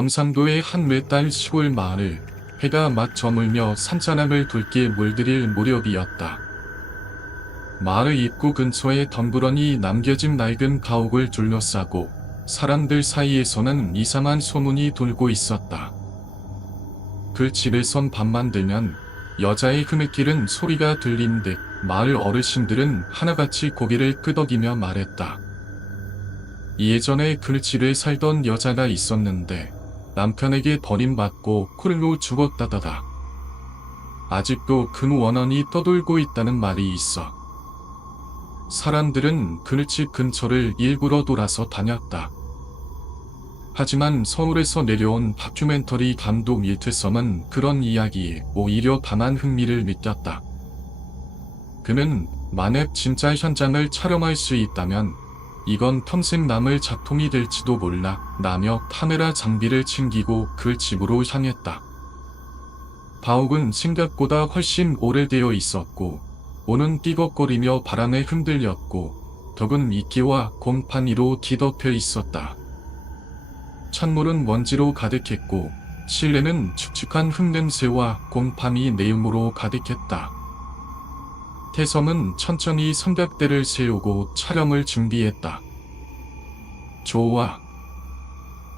경상도의 한 외딴 시골 마을. 해가 막 저물며 산자락을 붉게 물들일 무렵이었다. 마을 입구 근처에 덩그러니 남겨진 낡은 가옥을 둘러싸고 사람들 사이에서는 이상한 소문이 돌고 있었다. 그 집에선 밤만 되면 여자의 흐느끼는 소리가 들린 듯 마을 어르신들은 하나같이 고개를 끄덕이며 말했다. 예전에 그 집에 살던 여자가 있었는데 남편에게 버림받고 홀로 죽었다더라. 아직도 그 원언이 떠돌고 있다는 말이 있어. 사람들은 그 집 근처를 일부러 돌아서 다녔다. 하지만 서울에서 내려온 다큐멘터리 감독 밀트섬은 그런 이야기에 오히려 강한 흥미를 느꼈다. 그는 만약 진짜 현장을 촬영할 수 있다면 이건 평생 남을 작품이 될지도 몰라 라며 카메라 장비를 챙기고 그 집으로 향했다. 가옥은 생각보다 훨씬 오래되어 있었고 문은 삐걱거리며 바람에 흔들렸고 벽은 미끼와 곰팡이로 뒤덮여 있었다. 창문은 먼지로 가득했고 실내는 축축한 흙냄새와 곰팡이 내음으로 가득했다. 태섬은 천천히 삼각대를 세우고 촬영을 준비했다. 좋아.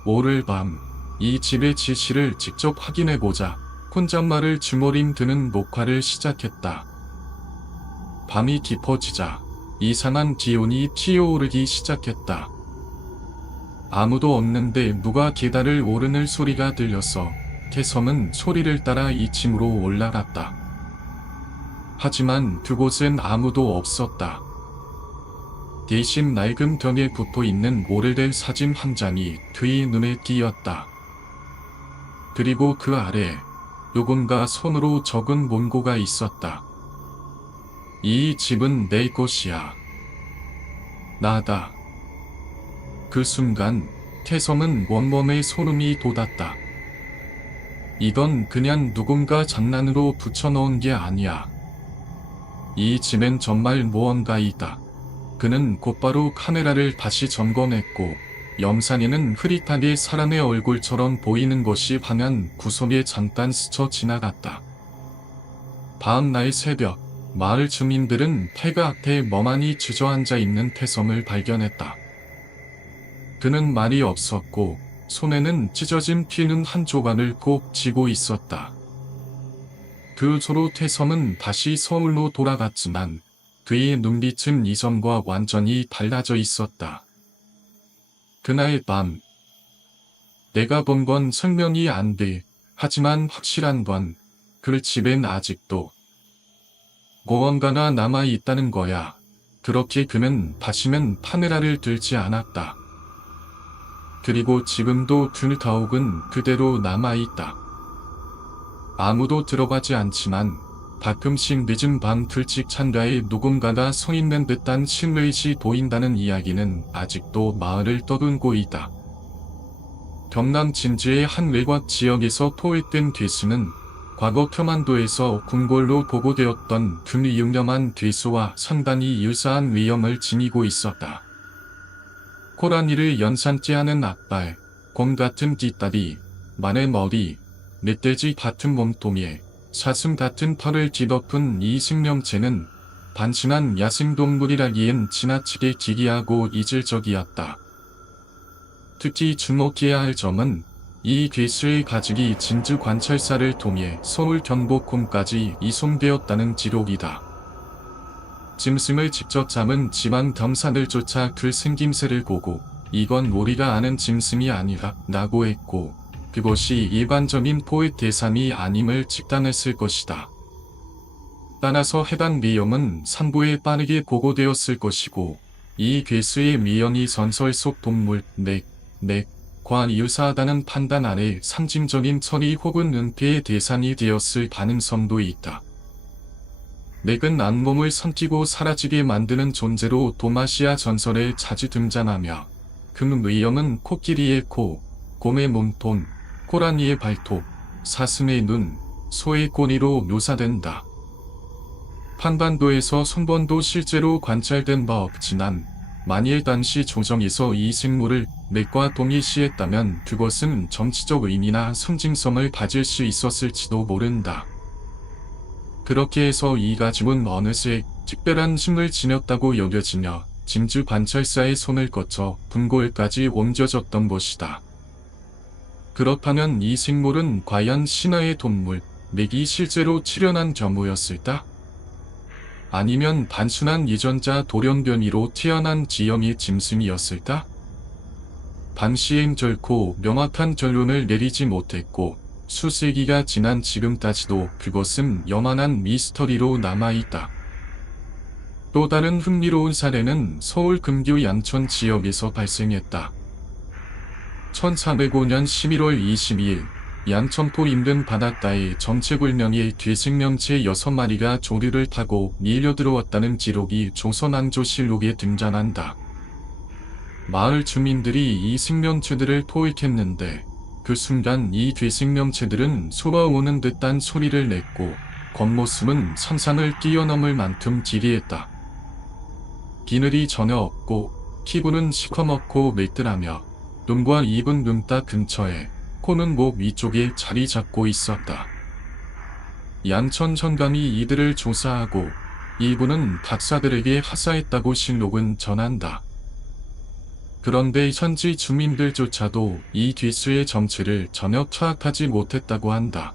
오늘 밤 이 집의 지시를 직접 확인해보자. 혼잣말을 주머림 드는 녹화를 시작했다. 밤이 깊어지자 이상한 기운이 튀어오르기 시작했다. 아무도 없는데 누가 계단을 오르는 소리가 들려서 태섬은 소리를 따라 2층으로 올라갔다. 하지만 그곳엔 아무도 없었다. 대신 낡은 벽에 붙어있는 오래된 사진 한 장이 그의 눈에 띄었다. 그리고 그 아래 누군가 손으로 적은 문구가 있었다. 이 집은 내 것이야. 나다. 그 순간 태섬은 온몸에 소름이 돋았다. 이건 그냥 누군가 장난으로 붙여놓은 게 아니야. 이 집엔 정말 무언가 있다. 그는 곧바로 카메라를 다시 점검했고 영상에는 흐릿하게 사람의 얼굴처럼 보이는 것이 화면 구석에 잠깐 스쳐 지나갔다. 다음 날 새벽 마을 주민들은 폐가 앞에 멍하니 주저앉아 있는 태섬을 발견했다. 그는 말이 없었고 손에는 찢어진 피는 한 조각을 꼭 쥐고 있었다. 그 후로 태섬은 다시 서울로 돌아갔지만 그의 눈빛은 이전과 완전히 달라져 있었다. 그날 밤 내가 본 건 설명이 안 돼. 하지만 확실한 건 그 집엔 아직도 무언가가 남아있다는 거야. 그렇게 그는 다시는 카메라를 들지 않았다. 그리고 지금도 그 가옥은 그대로 남아있다. 아무도 들어가지 않지만 가끔씩 늦은 밤 불빛 창가에 누군가가 서있는 듯한 실루엣이 보인다는 이야기는 아직도 마을을 떠돌고 있다. 경남 진주의 한 외곽 지역에서 포획된 괴수는 과거 평안도에서 궁궐로 보고되었던 그 유명한 괴수와 상당히 유사한 위험을 지니고 있었다. 호랑이를 연상케 하는 악발, 곰 같은 뒷다리, 말의 머리, 멧돼지 같은 몸통에 사슴 같은 털을 뒤덮은 이 생명체는 단순한 야생동물이라기엔 지나치게 기이하고 이질적이었다. 특히 주목해야 할 점은 이 괴수의 가죽이 진주 관찰사를 통해 서울 경복궁까지 이송되었다는 기록이다. 짐승을 직접 잡은 지방 경산을 쫓아 그 생김새를 보고 이건 우리가 아는 짐승이 아니라 라고 했고 그것이 일반적인 포획 대상이 아님을 직당했을 것이다. 따라서 해당 위험은 상부에 빠르게 보고되었을 것이고 이 괴수의 미연이 전설 속 동물 과 유사하다는 판단 아래 상징적인 처리 혹은 은폐의 대상이 되었을 가능성도 있다. 넥은 악몽을 삼키고 사라지게 만드는 존재로 도마시아 전설에 자주 등장하며 그 위험은 코끼리의 코, 곰의 몸통, 호랑이의 발톱, 사슴의 눈, 소의 꼬리로 묘사된다. 한반도에서 손번도 실제로 관찰된 바 없지만 만일 당시 조정에서 이 생물을 맥과 동일시했다면 그것은 정치적 의미나 상징성을 가질 수 있었을지도 모른다. 그렇게 해서 이 가죽은 어느새 특별한 힘을 지녔다고 여겨지며 진주 관찰사의 손을 거쳐 궁궐까지 옮겨졌던 것이다. 그렇다면 이 생물은 과연 신화의 동물, 맥이 실제로 출현한 경우였을까? 아니면 단순한 예전자 돌연변이로 태어난 지형의 짐승이었을까? 당시엔 결코 명확한 결론을 내리지 못했고 수세기가 지난 지금까지도 그것은 영원한 미스터리로 남아있다. 또 다른 흥미로운 사례는 서울 근교 양천 지역에서 발생했다. 1305년 11월 22일 양천포 인근 바닷가에 정체불명의 괴생명체 6마리가 조류를 타고 밀려들어왔다는 기록이 조선왕조실록에 등장한다. 마을 주민들이 이 생명체들을 포획했는데 그 순간 이 괴생명체들은 쏟아오는 듯한 소리를 냈고 겉모습은 상상을 뛰어넘을 만큼 기리했다. 비늘이 전혀 없고 피부는 시커멓고 매끈하며 눈과 입은 눈딱 근처에, 코는 목 위쪽에 자리 잡고 있었다. 양천 현감이 이들을 조사하고 일부는 박사들에게 하사했다고 실록은 전한다. 그런데 현지 주민들조차도 이 괴수의 정체를 전혀 파악하지 못했다고 한다.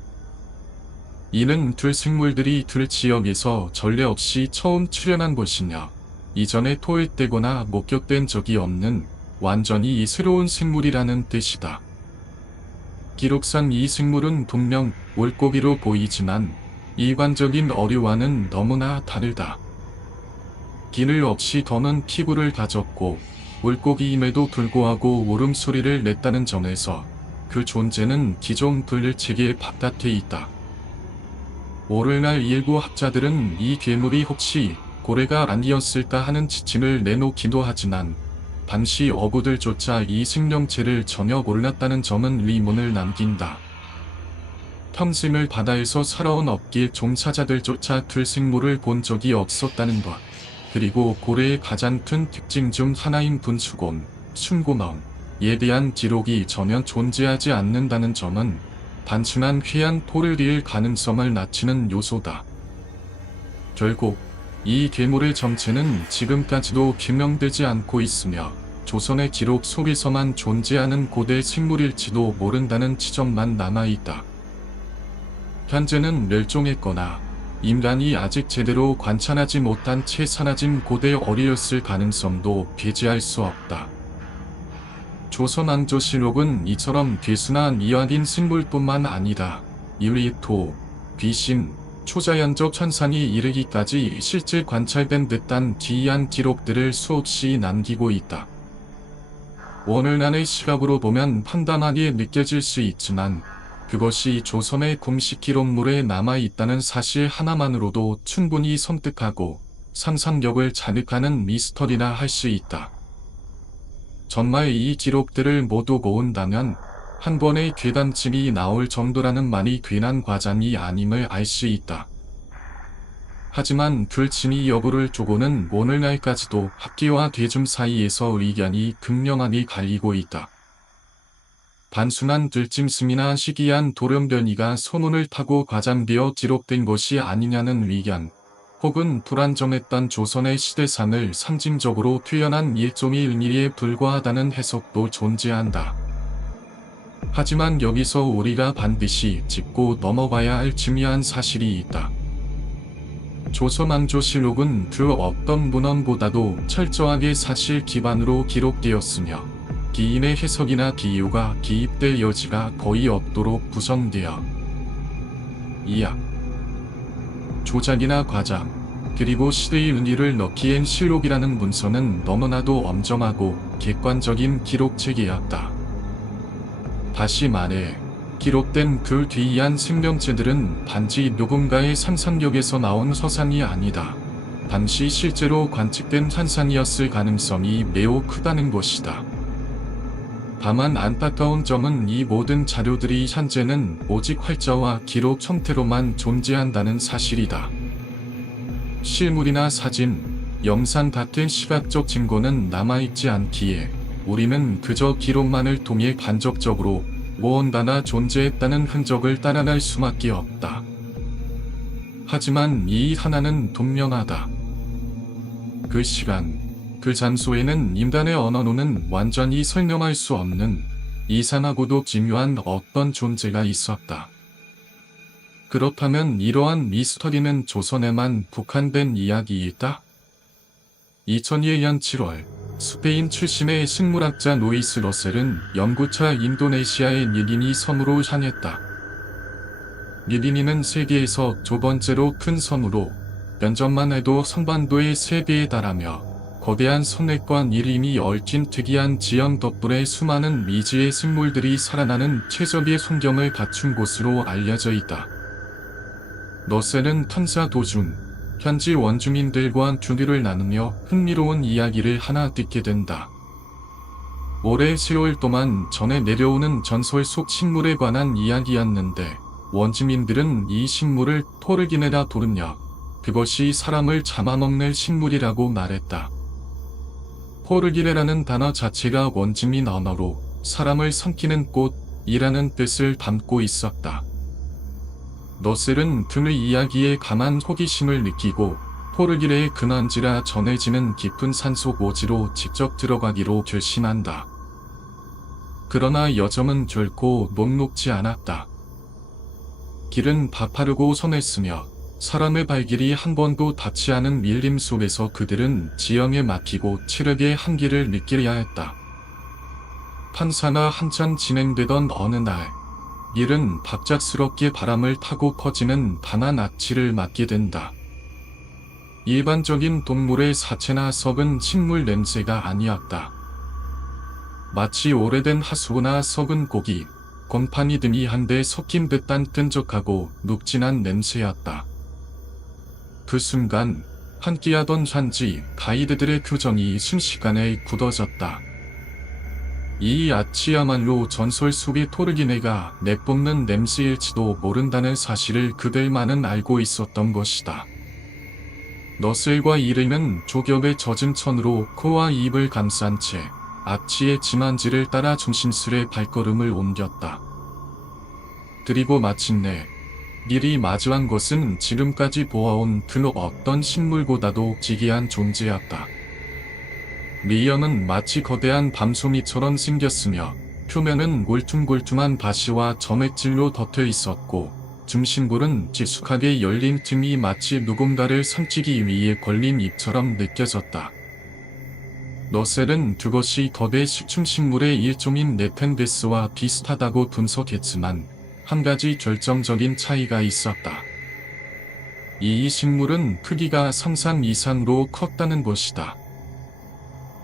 이는 들 생물들이 들 지역에서 전례 없이 처음 출현한 것이냐, 이전에 포획되거나 목격된 적이 없는 완전히 새로운 생물이라는 뜻이다. 기록상 이 생물은 분명 물고기로 보이지만 일반적인 어류와는 너무나 다르다. 비늘 없이 더는 피부를 가졌고 물고기임에도 불구하고 울음소리를 냈다는 점에서 그 존재는 기존 분류체계 바깥에 있다. 오늘날 일부 학자들은 이 괴물이 혹시 고래가 아니었을까 하는 지침을 내놓기도 하지만 당시 어부들조차 이 생명체를 전혀 몰랐다는 점은 의문을 남긴다. 평생을 바다에서 살아온 업길 종사자들조차 들 생물을 본 적이 없었다는 것, 그리고 고래의 가장 큰 특징 중 하나인 분수곰, 순고멍에 대한 기록이 전혀 존재하지 않는다는 점은 단순한 회한 포르리일 가능성을 낮추는 요소다. 결국 이 괴물의 정체는 지금까지도 규명되지 않고 있으며 조선의 기록 속에서만 존재하는 고대 생물일지도 모른다는 지점만 남아있다. 현재는 멸종했거나 인간이 아직 제대로 관찰하지 못한 채 사라진 고대 어류였을 가능성도 배제할 수 없다. 조선왕조실록은 이처럼 괴수나 미확인 생물뿐만 아니라 유리토, 귀신, 초자연적 현상이 이르기까지 실제 관찰된 듯한 기이한 기록들을 수없이 남기고 있다. 오늘날의 시각으로 보면 판단하기에 느껴질 수 있지만 그것이 조선의 공식 기록물에 남아있다는 사실 하나만으로도 충분히 섬뜩하고 상상력을 자극하는 미스터리라 할 수 있다. 정말 이 기록들을 모두 모은다면 한 번의 괴담집이 나올 정도라는 말이 괜한 과장이 아님을 알 수 있다. 하지만 그 진위 여부를 두고는 오늘날까지도 학계와 대중 사이에서 의견이 극명하게 갈리고 있다. 단순한 들짐승이나 희귀한 돌연변이가 소문을 타고 과장되어 기록된 것이 아니냐는 의견, 혹은 불안정했던 조선의 시대상을 상징적으로 표현한 일종의 의미에 불과하다는 해석도 존재한다. 하지만 여기서 우리가 반드시 짚고 넘어가야 할 중요한 사실이 있다. 조선왕조실록은 그 어떤 문헌보다도 철저하게 사실 기반으로 기록되었으며 기인의 해석이나 비유가 기입될 여지가 거의 없도록 구성되어 이약, 조작이나 과장, 그리고 시대의 의미를 넣기엔 실록이라는 문서는 너무나도 엄정하고 객관적인 기록체계였다. 다시 말해 기록된 그 기이한 생명체들은 단지 누군가의 상상력에서 나온 서상이 아니다. 당시 실제로 관측된 현상이었을 가능성이 매우 크다는 것이다. 다만 안타까운 점은 이 모든 자료들이 현재는 오직 활자와 기록 형태로만 존재한다는 사실이다. 실물이나 사진, 영상 같은 시각적 증거는 남아있지 않기에 우리는 그저 기록만을 통해 간접적으로 무언가나 존재했다는 흔적을 따라갈 수밖에 없다. 하지만 이 하나는 분명하다. 그 시간, 그 장소에는 인간의 언어로는 완전히 설명할 수 없는 이상하고도 기묘한 어떤 존재가 있었다. 그렇다면 이러한 미스터리는 조선에만 국한된 이야기일까? 2001년 7월, 스페인 출신의 식물학자 루이스 러셀은 연구차 인도네시아의 니기니 섬으로 향했다. 니기니는 세계에서 두 번째로 큰 섬으로 면적만 해도 성반도의 3배에 달하며 거대한 선획과 이름이 얽힌 특이한 지형 덕분에 수많은 미지의 생물들이 살아나는 최적의 환경을 갖춘 곳으로 알려져 있다. 러셀은 탐사 도중 현지 원주민들과 교류를 나누며 흥미로운 이야기를 하나 듣게 된다. 올해 10월 동안 전해 내려오는 전설 속 식물에 관한 이야기였는데 원주민들은 이 식물을 포르기네라 부르며 그것이 사람을 잡아먹는 식물이라고 말했다. 포르기네라는 단어 자체가 원주민 언어로 사람을 삼키는 꽃이라는 뜻을 담고 있었다. 러셀은 그 이야기에 강한 호기심을 느끼고 포르기네의 근원지라 전해지는 깊은 산속 오지로 직접 들어가기로 결심한다. 그러나 여정은 결코 녹록지 않았다. 길은 가파르고 서늘으며 사람의 발길이 한 번도 닿지 않은 밀림 속에서 그들은 지형에 막히고 체력의 한계를 느끼려 했다. 탐사가 한참 진행되던 어느 날, 일은 갑작스럽게 바람을 타고 퍼지는 강한 악취를 맡게 된다. 일반적인 동물의 사체나 썩은 식물 냄새가 아니었다. 마치 오래된 하수구나 썩은 고기, 곰팡이 등이 한데 섞인 듯한 끈적하고 눅진한 냄새였다. 그 순간 함께하던 현지 가이드들의 표정이 순식간에 굳어졌다. 이 악취야말로 전설 속의 포르기네가 내뿜는 냄새일지도 모른다는 사실을 그들만은 알고 있었던 것이다. 러셀과 이르는 조겹에 젖은 천으로 코와 입을 감싼 채 악취의 지만지를 따라 조심스레 발걸음을 옮겼다. 그리고 마침내 일이 마주한 것은 지금까지 보아온 그 어떤 식물보다도 기괴한 존재였다. 미연은 마치 거대한 밤송이처럼 생겼으며 표면은 골퉁골퉁한 가시와 점액질로 덮여 있었고 중심부는 깊숙하게 열린 틈이 마치 누군가를 삼키기 위해 걸린 입처럼 느껴졌다. 러셀은 그것이 거대 식충식물의 일종인 네펜베스와 비슷하다고 분석했지만 한 가지 결정적인 차이가 있었다. 이 식물은 크기가 상상 이상으로 컸다는 것이다.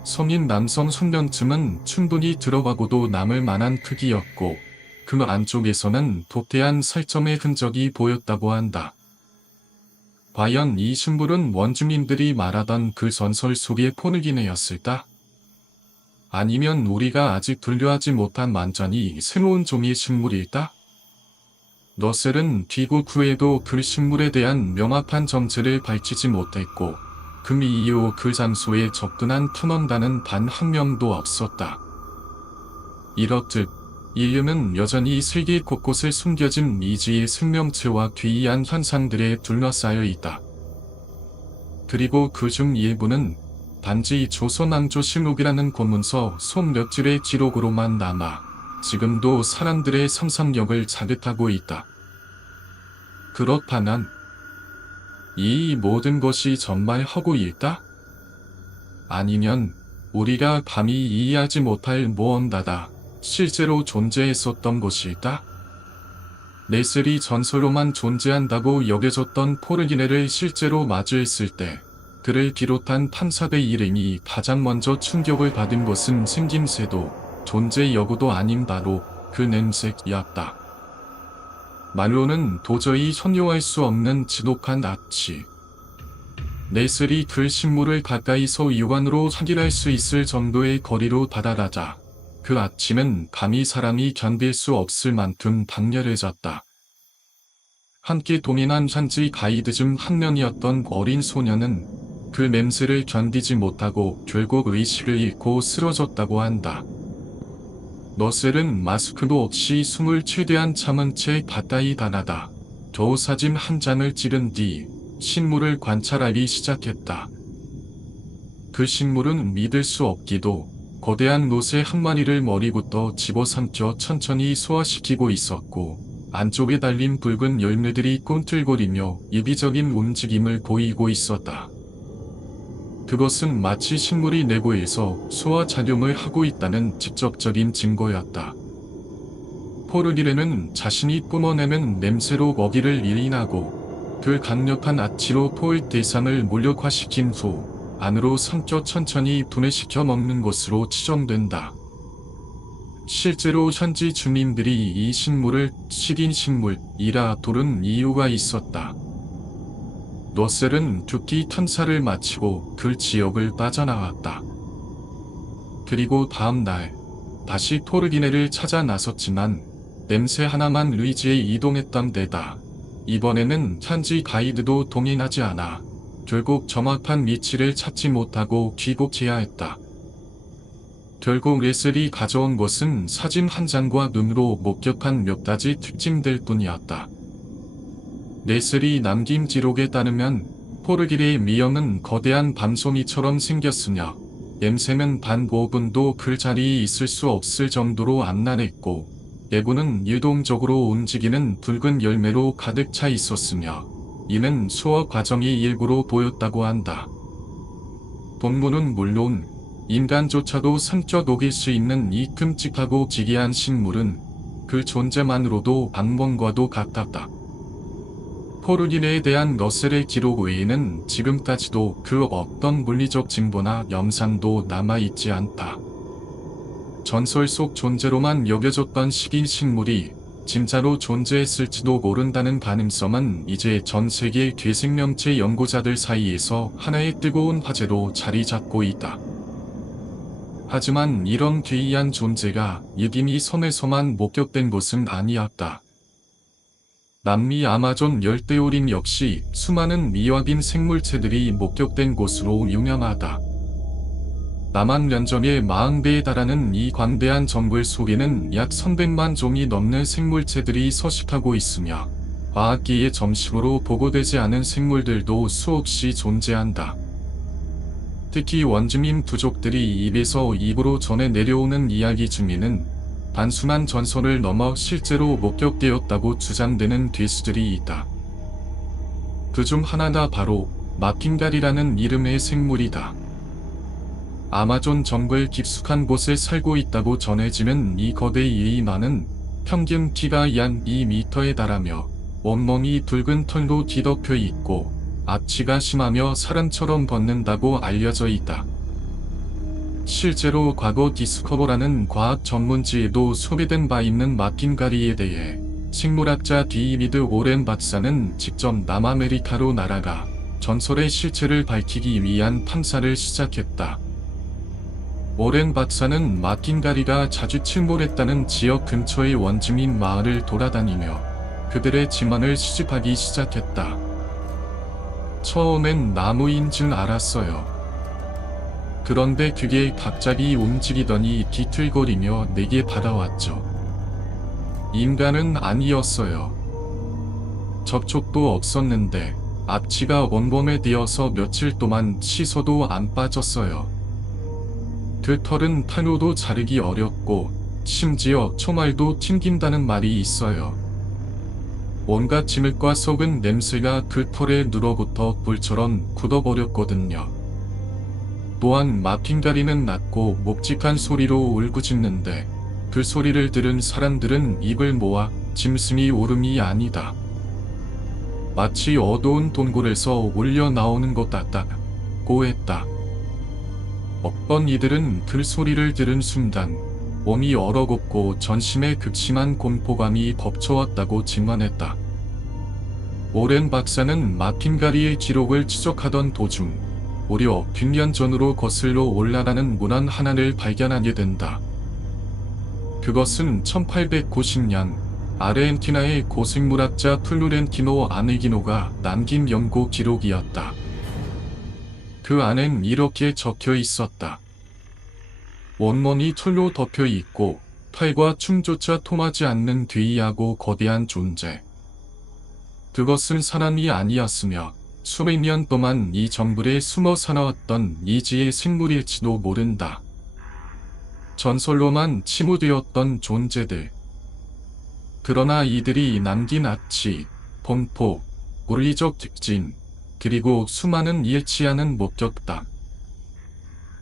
성인 남성 숙련층은 충분히 들어가고도 남을 만한 크기였고 그 안쪽에서는 도태한 살점의 흔적이 보였다고 한다. 과연 이 식물은 원주민들이 말하던 그 전설 속의 포르기네였을까? 아니면 우리가 아직 분류하지 못한 완전히 새로운 종의 식물일까? 러셀은 귀국 후에도 그 식물에 대한 명확한 정체를 밝히지 못했고 그 이후 그 장소에 접근한 탐험가는 단 한 명도 없었다. 이렇듯 인류는 여전히 세계 곳곳에 숨겨진 미지의 생명체와 기이한 현상들에 둘러싸여 있다. 그리고 그중 일부는 단지 조선왕조실록이라는 고문서 손 몇 줄의 기록으로만 남아 지금도 사람들의 상상력을 자극하고 있다. 그렇다면 이 모든 것이 정말 허구일까? 아니면 우리가 감히 이해하지 못할 무언가가 실제로 존재했었던 것일까? 레셀이 전설로만 존재한다고 여겨졌던 포르기네를 실제로 마주했을 때 그를 비롯한 탐사대 이름이 가장 먼저 충격을 받은 것은 생김새도 존재 여부도 아닌 바로 그 냄새였다. 말로는 도저히 현용할 수 없는 지독한 악취. 레셀이 그 식물을 가까이서 육안으로 확인할 수 있을 정도의 거리로 다다라자 그 악취는 감히 사람이 견딜 수 없을 만큼 강렬해졌다. 함께 동행한 현지 가이드 중 한 명이었던 어린 소녀는 그 냄새를 견디지 못하고 결국 의식을 잃고 쓰러졌다고 한다. 러셀은 마스크도 없이 숨을 최대한 참은 채 바다에 달아다 겨우 사진 한 장을 찍은 뒤 식물을 관찰하기 시작했다. 그 식물은 믿을 수 없기도 거대한 롯새 한 마리를 머리부터 집어삼켜 천천히 소화시키고 있었고 안쪽에 달린 붉은 열매들이 꿈틀거리며 이비적인 움직임을 보이고 있었다. 그것은 마치 식물이 내부에서 소화작용을 하고 있다는 직접적인 증거였다. 포르기레는 자신이 뿜어내는 냄새로 먹이를 일인하고 그 강력한 아치로 포획 대상을 무력화시킨 후 안으로 삼켜 천천히 분해시켜 먹는 것으로 추정된다. 실제로 현지 주민들이 이 식물을 식인 식물이라 부른 이유가 있었다. 러셀은 두끼 탐사를 마치고 그 지역을 빠져나왔다. 그리고 다음 날 다시 포르기네를 찾아 나섰지만 냄새 하나만 루이지에 이동했던 데다 이번에는 현지 가이드도 동행하지 않아 결국 정확한 위치를 찾지 못하고 귀국해야 했다. 결국 레셀이 가져온 것은 사진 한 장과 눈으로 목격한 몇 가지 특징들 뿐이었다. 레셀이 남긴 기록에 따르면 포르기레의 미형은 거대한 밤송이처럼 생겼으며 냄새는 단 5분도 그 자리에 있을 수 없을 정도로 안난했고 내부는 유동적으로 움직이는 붉은 열매로 가득 차 있었으며 이는 소화 과정의 일부로 보였다고 한다. 동물은 물론 인간조차도 삼켜 녹일 수 있는 이 끔찍하고 기괴한 식물은 그 존재만으로도 악몽과도 같았다. 포르기네에 대한 러셀의 기록 외에는 지금까지도 그 어떤 물리적 징보나 영상도 남아있지 않다. 전설 속 존재로만 여겨졌던 식인 식물이 진짜로 존재했을지도 모른다는 가능성은 이제 전 세계 괴생명체 연구자들 사이에서 하나의 뜨거운 화제로 자리 잡고 있다. 하지만 이런 괴이한 존재가 유기미 섬에서만 목격된 것은 아니었다. 남미 아마존 열대우림 역시 수많은 미확인 생물체들이 목격된 곳으로 유명하다. 남한 면적의 40배에 달하는 이 광대한 정글 속에는 약 300만 종이 넘는 생물체들이 서식하고 있으며 과학계의 점식으로 보고되지 않은 생물들도 수없이 존재한다. 특히 원주민 부족들이 입에서 입으로 전해 내려오는 이야기 중에는 단순한 전설을 넘어 실제로 목격되었다고 주장되는 괴수들이 있다. 그중 하나가 바로 마킹갈이라는 이름의 생물이다. 아마존 정글 깊숙한 곳에 살고 있다고 전해지는 이 거대 이이마는 평균 키가 약 2m에 달하며 온몸이 붉은 털로 뒤덮여 있고 앞치가 심하며 사람처럼 걷는다고 알려져 있다. 실제로 과거 디스커버라는 과학 전문지에도 소개된 바 있는 마킹가리에 대해 식물학자 데이비드 오렌 박사는 직접 남아메리카로 날아가 전설의 실체를 밝히기 위한 탐사를 시작했다. 오렌 박사는 마킹가리가 자주 침몰했다는 지역 근처의 원주민 마을을 돌아다니며 그들의 지만을 수집하기 시작했다. 처음엔 나무인 줄 알았어요. 그런데 그게 갑자기 움직이더니 뒤틀거리며 내게 다가왔죠. 인간은 아니었어요. 접촉도 없었는데 앞치가 온몸에 되어서 며칠 동안 씻어도 안 빠졌어요. 그 털은 타로도 자르기 어렵고 심지어 초말도 튕긴다는 말이 있어요. 온갖 진흙과 썩은 냄새가 그 털에 눌어붙어 불처럼 굳어버렸거든요. 또한 마킹가리는 낮고 묵직한 소리로 울부짖는데 그 소리를 들은 사람들은 입을 모아 짐승이 울음이 아니다. 마치 어두운 동굴에서 울려 나오는 것 같다고 했다. 어떤 이들은 그 소리를 들은 순간 몸이 얼어붙고 전심에 극심한 공포감이 덮쳐왔다고 증언했다. 오렌 박사는 마킹가리의 기록을 추적하던 도중 무려 100년 전으로 거슬러 올라가는 문안 하나를 발견하게 된다. 그것은 1890년 아르헨티나의 고생물학자 플로렌티노 아네기노가 남긴 연구 기록이었다. 그 안엔 이렇게 적혀 있었다. 온몸이 털로 덮여 있고 팔과 춤조차 통하지 않는 괴이하고 거대한 존재. 그것은 사람이 아니었으며 수백 년 동안 이 정글에 숨어 살아왔던 미지의 생물일지도 모른다. 전설로만 치부되었던 존재들. 그러나 이들이 남긴 악취, 공포, 물리적 특징, 그리고 수많은 잃지 않은 목격담.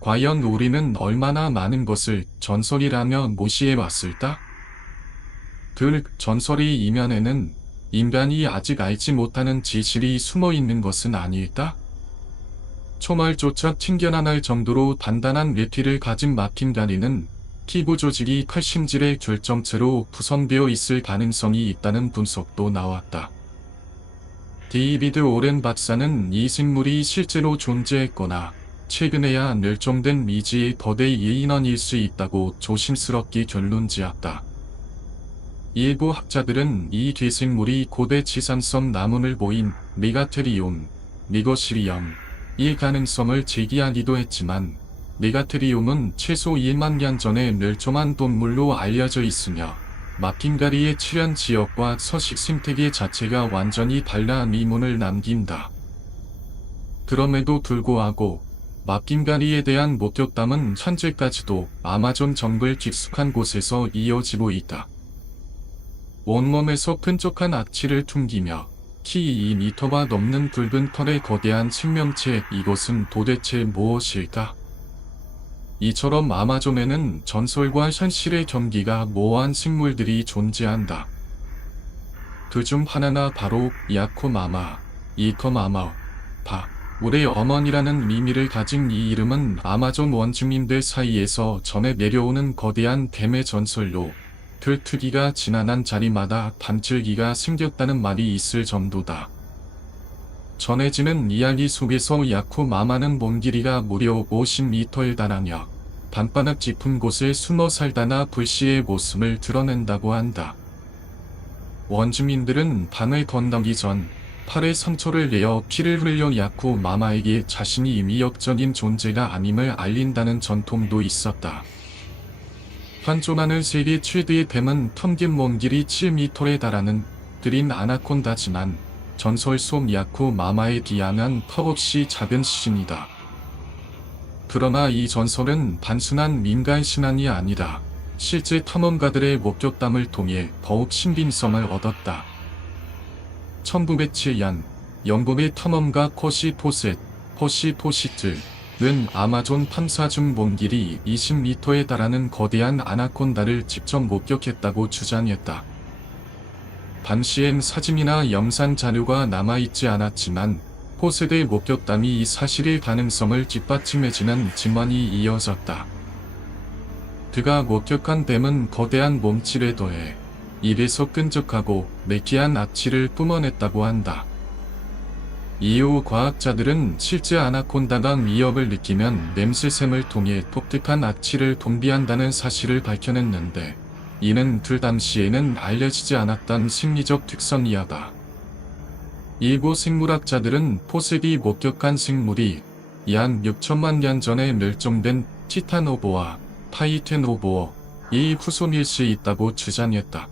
과연 우리는 얼마나 많은 것을 전설이라며 무시해왔을까? 그 전설의 이면에는 인간이 아직 알지 못하는 지실이 숨어있는 것은 아닐까? 초말조차 튕겨나갈 정도로 단단한 뇌피를 가진 마틴가리는 피부 조직이 칼심질의 결정체로 구성되어 있을 가능성이 있다는 분석도 나왔다. 데이비드 오렌 박사는 이 생물이 실제로 존재했거나 최근에야 멸종된 미지의 거대 예인원일 수 있다고 조심스럽게 결론지었다. 일부 학자들은 이 괴생물이 고대 지상성 나무를 모인 메가테리움, 미거시리엄일 가능성을 제기하기도 했지만 메가테리움은 최소 1만 년 전에 멸종한 동물로 알려져 있으며 마틴가리의 출현 지역과 서식 생태계 자체가 완전히 달라 미문을 남긴다. 그럼에도 불구하고 마틴가리에 대한 목격담은 현재까지도 아마존 정글 깊숙한 곳에서 이어지고 있다. 온몸에서 끈적한 악취를 풍기며 키 2m가 넘는 붉은 털의 거대한 생명체, 이것은 도대체 무엇일까? 이처럼 아마존에는 전설과 현실의 경기가 모호한 생물들이 존재한다. 그중 하나가 바로 야코마마, 이커마마, 물의 어머니라는 의미를 가진 이 이름은 아마존 원주민들 사이에서 전해 내려오는 거대한 뱀의 전설로 그 크기가 지나난 자리마다 단줄기가 생겼다는 말이 있을 정도다. 전해지는 이야기 속에서 야코마마는 몸 길이가 무려 50m에 달하며 밤바닥 짚은 곳에 숨어 살다나 불시의 모습을 드러낸다고 한다. 원주민들은 밤을 건너기 전 팔에 상처를 내어 피를 흘려 야코마마에게 자신이 이미 역적인 존재가 아님을 알린다는 전통도 있었다. 현존하는 세계 최대의 뱀은 평균 몸길이 7m에 달하는 그린 아나콘다지만 전설 속 야코마마에 비하면 턱없이 작은 시신이다. 그러나 이 전설은 단순한 민간 신앙이 아니라 실제 탐험가들의 목격담을 통해 더욱 신빙성을 얻었다. 1907년 영국의 탐험가 퍼시포시트는 아마존 탐사 중 몸길이 20m에 달하는 거대한 아나콘다를 직접 목격했다고 주장했다. 당시엔 사진이나 영상 자료가 남아있지 않았지만 포세드의 목격담이 이 사실의 가능성을 뒷받침해주는 증언이 이어졌다. 그가 목격한 뱀은 거대한 몸집에 더해 입에서 끈적하고 매기한 악취를 뿜어냈다고 한다. 이후 과학자들은 실제 아나콘다가 위협을 느끼면 냄새샘을 통해 독특한 악취를 분비한다는 사실을 밝혀냈는데 이는 그 당시에는 알려지지 않았던 심리적 특성이었다. 일부 생물학자들은 포세디 목격한 생물이 약 6천만 년 전에 멸종된 티타노보아, 타이테노보어의 후손일 수 있다고 주장했다.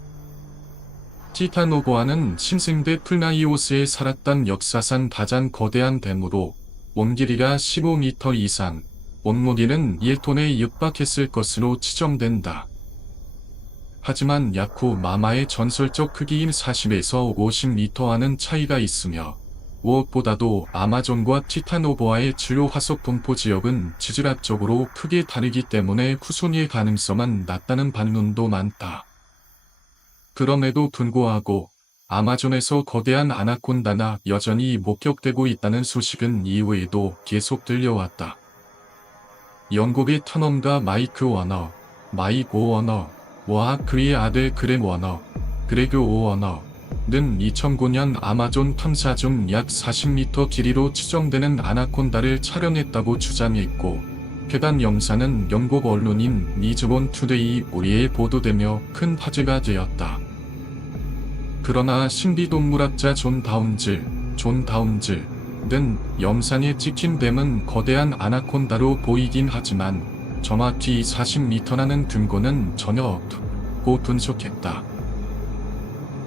티타노보아는 신생대 플라이오스에 살았던 역사상 가장 거대한 뱀으로 몸 길이가 15m 이상, 몸무게는 1톤에 육박했을 것으로 추정된다. 하지만 야코마마의 전설적 크기인 40에서 50m와는 차이가 있으며 무엇보다도 아마존과 티타노보아의 주요 화석 분포 지역은 지질학적으로 크게 다르기 때문에 후손일 가능성은 낮다는 반론도 많다. 그럼에도 불구하고 아마존에서 거대한 아나콘다가 여전히 목격되고 있다는 소식은 이후에도 계속 들려왔다. 영국의 탐험가 마이크 워너와 그의 아들 그레그 오워너는 2009년 아마존 탐사 중 약 40m 길이로 추정되는 아나콘다를 촬영했다고 주장했고 해당 영상은 영국 언론인 리즈본 투데이에 보도되며 큰 화제가 되었다. 그러나 신비동물학자 존 다운즈는 는 영상에 찍힌 뱀은 거대한 아나콘다로 보이긴 하지만 정확히 40m라는 근거는 전혀 없고 분석했다.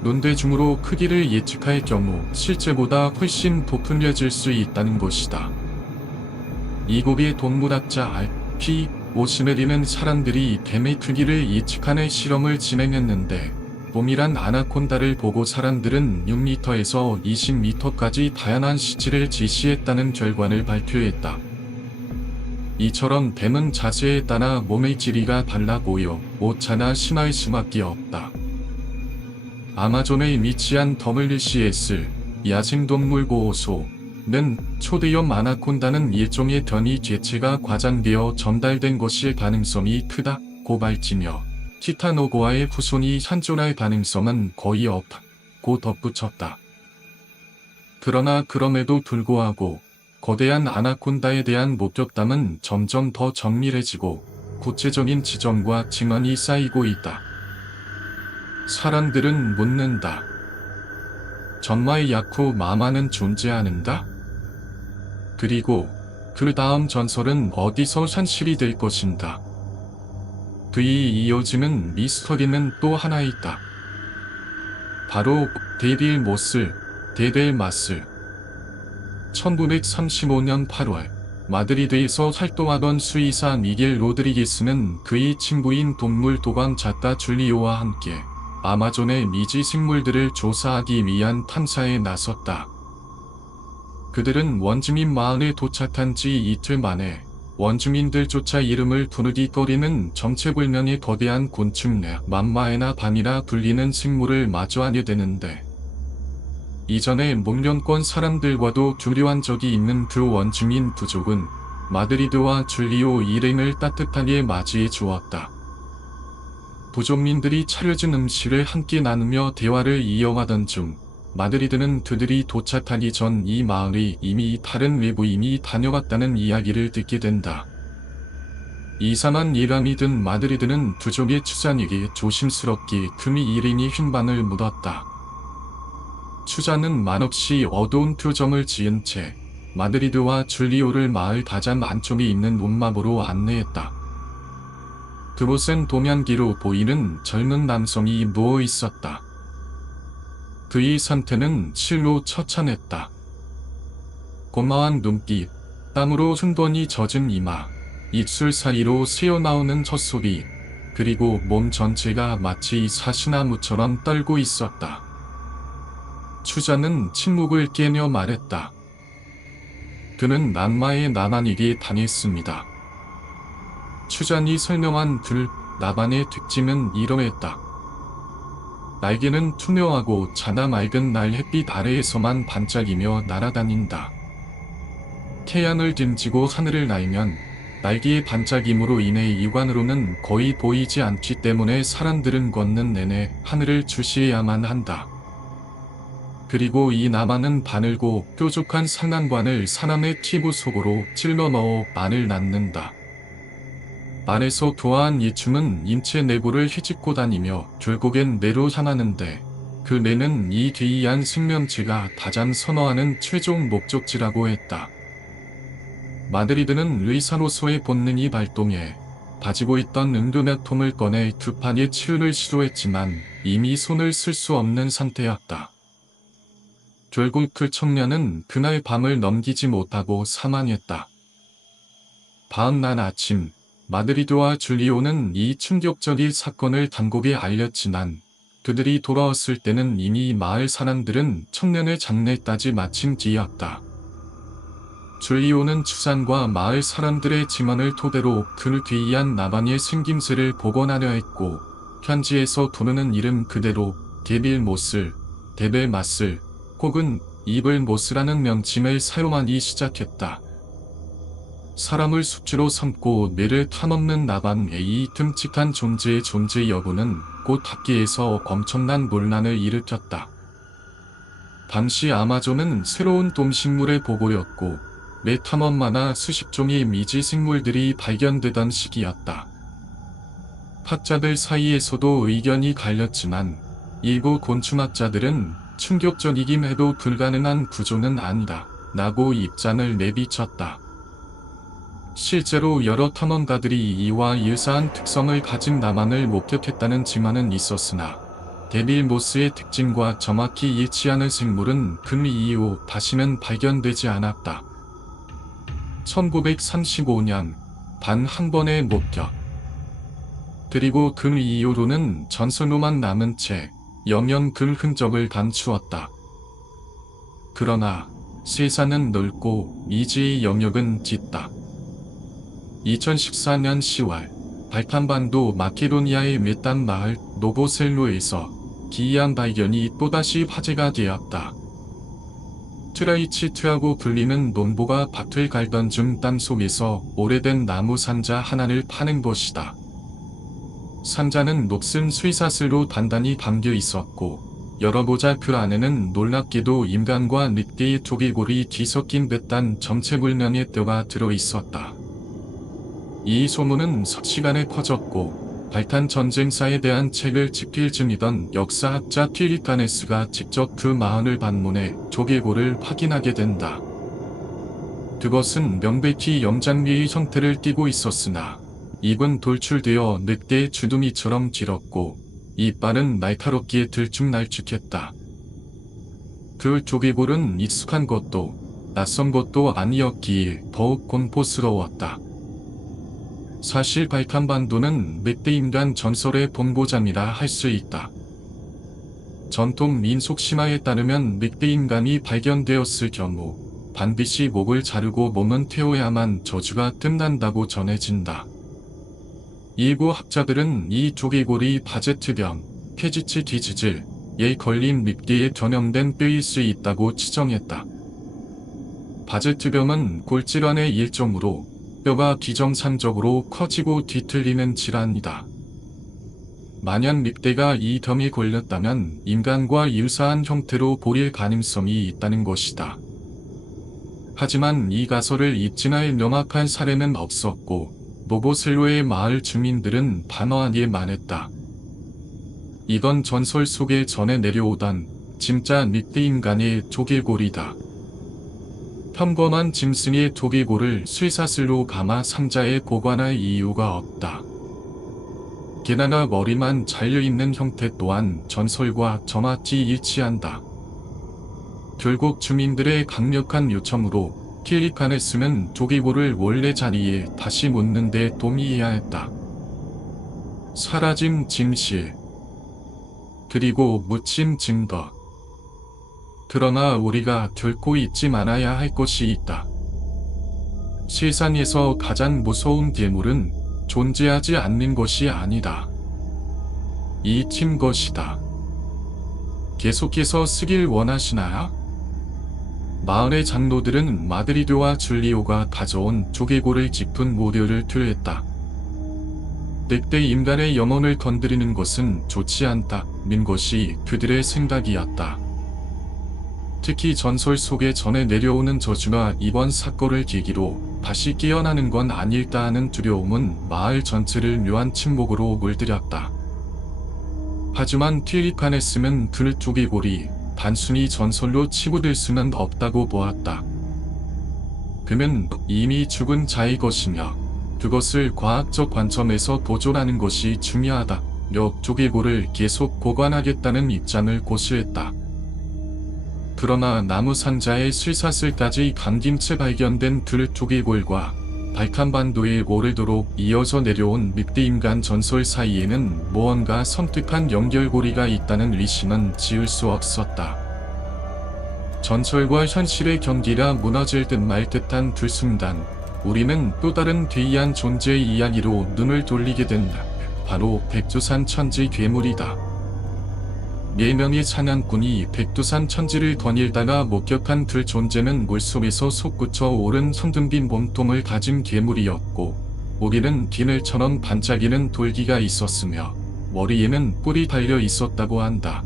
논대중으로 크기를 예측할 경우 실제보다 훨씬 부풀려질 수 있다는 것이다. 미국의 동물학자 R.P. 오시메리는 사람들이 뱀의 크기를 예측하는 실험을 진행했는데 봄이란 아나콘다를 보고 사람들은 6m에서 20m까지 다양한 시치를 지시했다는 결과를 발표했다. 이처럼 뱀은 자세에 따라 몸의 길이가 달라 보여 오차나 심할 수밖에 없다. 아마존에 위치한 WCS 야생동물보호소는 초대형 아나콘다는 일종의 변이 개체가 과장되어 전달된 것일 가능성이 크다고 밝히며 티타노고아의 후손이 현존할 가능성은 거의 없다고 덧붙였다. 그러나 그럼에도 불구하고 거대한 아나콘다에 대한 목격담은 점점 더 정밀해지고 구체적인 지점과 증언이 쌓이고 있다. 사람들은 묻는다. 정말 야쿠 마마는 존재하는가? 그리고 그 다음 전설은 어디서 현실이 될 것인가? 그이 이어지는 미스터리는 또 하나 있다. 바로 데빌 모슬, 데델마슬. 1935년 8월 마드리드에서 활동하던 수의사 미겔 로드리게스는 그의 친구인 동물 도감 작가 줄리오와 함께 아마존의 미지 생물들을 조사하기 위한 탐사에 나섰다. 그들은 원주민 마을에 도착한 지 이틀 만에 원주민들조차 이름을 부르기거리는 정체불명의 거대한 곤충 맘마에나 반이라 불리는 생물을 마주하게 되는데 이전에 목련권 사람들과도 교류한 적이 있는 그 원주민 부족은 마드리드와 줄리오 일행을 따뜻하게 맞이해 주었다. 부족민들이 차려준 음식을 함께 나누며 대화를 이어가던 중 마드리드는 그들이 도착하기 전 이 마을이 이미 다른 외부인이 다녀갔다는 이야기를 듣게 된다. 이상한 예감이 든 마드리드는 부족의 추잔에게 조심스럽게 금이 일행이 흰반을 묻었다. 추자는 말없이 어두운 표정을 지은 채 마드리드와 줄리오를 마을 가장 안쪽에 있는 논마보로 안내했다. 그곳엔 도면기로 보이는 젊은 남성이 누워 있었다. 그의 상태는 실로 처참했다. 고마운 눈빛, 땀으로 흠번이 젖은 이마, 입술 사이로 새어나오는 젖소리, 그리고 몸 전체가 마치 사시나무처럼 떨고 있었다. 추자는 침묵을 깨며 말했다. 그는 남마의 나반에게 다녔습니다. 추잔이 설명한 그 나반의 특징은 이러했다. 날개는 투명하고 자나 맑은 날 햇빛 아래에서만 반짝이며 날아다닌다. 태양을 등지고 하늘을 날면 날개의 반짝임으로 인해 육안으로는 거의 보이지 않기 때문에 사람들은 걷는 내내 하늘을 주시해야만 한다. 그리고 이 나반은 바늘고 뾰족한 상난관을 사람의 피부 속으로 찔러 넣어 알을 낳는다. 알에서 도화한 이 춤은 인체 내부를 휘짓고 다니며 결국엔 뇌로 향하는데 그 뇌는 이 기이한 생명체가 가장 선호하는 최종 목적지라고 했다. 마드리드는 의사로서의 본능이 발동해 가지고 있던 응급약통을 꺼내 급하게 치료를 시도했지만 이미 손을 쓸 수 없는 상태였다. 결국 그 청년은 그날 밤을 넘기지 못하고 사망했다. 다음날 아침 마드리드와 줄리오는 이 충격적인 사건을 당국에 알렸지만 그들이 돌아왔을 때는 이미 마을 사람들은 청년의 장례까지 마친 뒤였다. 줄리오는 추산과 마을 사람들의 증언을 토대로 그 귀한 나반의 생김새를 복원하려 했고 현지에서 부르는 이름 그대로 데빌 모슬, 데벨 마슬 혹은 이블 모스라는 명칭을 사용하기 시작했다. 사람을 숙주로 삼고 뇌를 타먹는 나반의 이 끔찍한 존재의 존재 여부는 곧 학계에서 엄청난 논란을 일으켰다. 당시 아마존은 새로운 동식물의 보고였고 매 탐험마다 수십 종의 미지 생물들이 발견되던 시기였다. 학자들 사이에서도 의견이 갈렸지만 일부 곤충학자들은 충격적이긴 해도 불가능한 구조는 아니다 라고 입장을 내비쳤다. 실제로 여러 탐험가들이 이와 유사한 특성을 가진 남한을 목격했다는 증언은 있었으나 데빌 모스의 특징과 정확히 일치하는 생물은 그 이후 다시는 발견되지 않았다. 1935년 단 한 번의 목격. 그리고 그 이후로는 전설로만 남은 채 영영 그 흔적을 감추었다. 그러나 세상은 넓고 미지의 영역은 짙다. 2014년 10월 발칸반도 마케도니아의 밀단 마을 노보셀로에서 기이한 발견이 또다시 화제가 되었다. 트라이치트라고 불리는 논보가 밭을 갈던 중 땅속에서 오래된 나무 상자 하나를 파는 것이다. 상자는 녹슨 쇠사슬로 단단히 감겨 있었고 열어보자 그 안에는 놀랍게도 인간과 늑대의 조개골이 뒤섞인 듯한 정체불명의 뼈가 들어있었다. 이 소문은 섭시간에 퍼졌고 발칸 전쟁사에 대한 책을 집필 중이던 역사학자 틸리카네스가 직접 그 마을을 방문해 조개골을 확인하게 된다. 그것은 명백히 염장류의 형태를 띠고 있었으나 입은 돌출되어 늑대의 주둥이처럼 길었고 이빨은 날카롭게 들쭉날쭉했다. 그 조개골은 익숙한 것도 낯선 것도 아니었기에 더욱 공포스러웠다. 사실 발칸반도는 늑대인간 전설의 본고장이라 할 수 있다. 전통 민속 신화에 따르면 늑대인간이 발견되었을 경우 반드시 목을 자르고 몸은 태워야만 저주가 끝난다고 전해진다. 일부 학자들은 이 조개골이 바제트병, 페지치 디지즈에 걸린 늑대에 전염된 뼈일 수 있다고 추정했다. 바제트병은 골질환의 일종으로 뼈가 비정상적으로 커지고 뒤틀리는 질환이다. 만약 늑대가 이 병에 걸렸다면 인간과 유사한 형태로 보일 가능성이 있다는 것이다. 하지만 이 가설을 입증할 명확한 사례는 없었고 노보슬로의 마을 주민들은 단호하게 말했다. 이건 전설 속에 전해 내려오던 진짜 늑대인간의 조개골이다. 평범한 짐승의 조개골을 쇠사슬로 감아 상자에 보관할 이유가 없다. 게다가 머리만 잘려있는 형태 또한 전설과 정확히 일치한다. 결국 주민들의 강력한 요청으로 틸리카네스는 조개골을 원래 자리에 다시 묻는 데 동의해야 했다. 사라진 진실 그리고 묻힌 증거. 그러나 우리가 결코 잊지 말아야 할 것이 있다. 세상에서 가장 무서운 괴물은 존재하지 않는 것이 아니다. 잊힌 것이다. 계속해서 쓰길 원하시나요? 마을의 장로들은 마드리드와 줄리오가 가져온 조개골을 짚은 모료를 투여했다. 늑대 인간의 영혼을 건드리는 것은 좋지 않다는 것이 그들의 생각이었다. 특히 전설 속에 전해 내려오는 저주가 이번 사건을 계기로 다시 깨어나는 건 아닐까 하는 두려움은 마을 전체를 묘한 침묵으로 물들였다. 하지만 틸리카네스는 그 조개골이 단순히 전설로 치부될 수는 없다고 보았다. 그는 이미 죽은 자의 것이며 그것을 과학적 관점에서 보존하는 것이 중요하다며 조개골을 계속 보관하겠다는 입장을 고수했다. 그러나 나무 상자에 쇠사슬까지 감긴 채 발견된 그 조개골과 발칸반도에 오래도록 이어져 내려온 늑대인간 전설 사이에는 무언가 섬뜩한 연결고리가 있다는 의심은 지을 수 없었다. 전설과 현실의 경계가 무너질 듯 말 듯한 그 순간 우리는 또 다른 괴이한 존재의 이야기로 눈을 돌리게 된다. 바로 백두산 천지 괴물이다. 4명의 사냥꾼이 백두산 천지를 거닐다가 목격한 그 존재는 물속에서 솟구쳐 오른 성등빈 몸통을 가진 괴물이었고 우리는 비늘처럼 반짝이는 돌기가 있었으며 머리에는 뿔이 달려 있었다고 한다.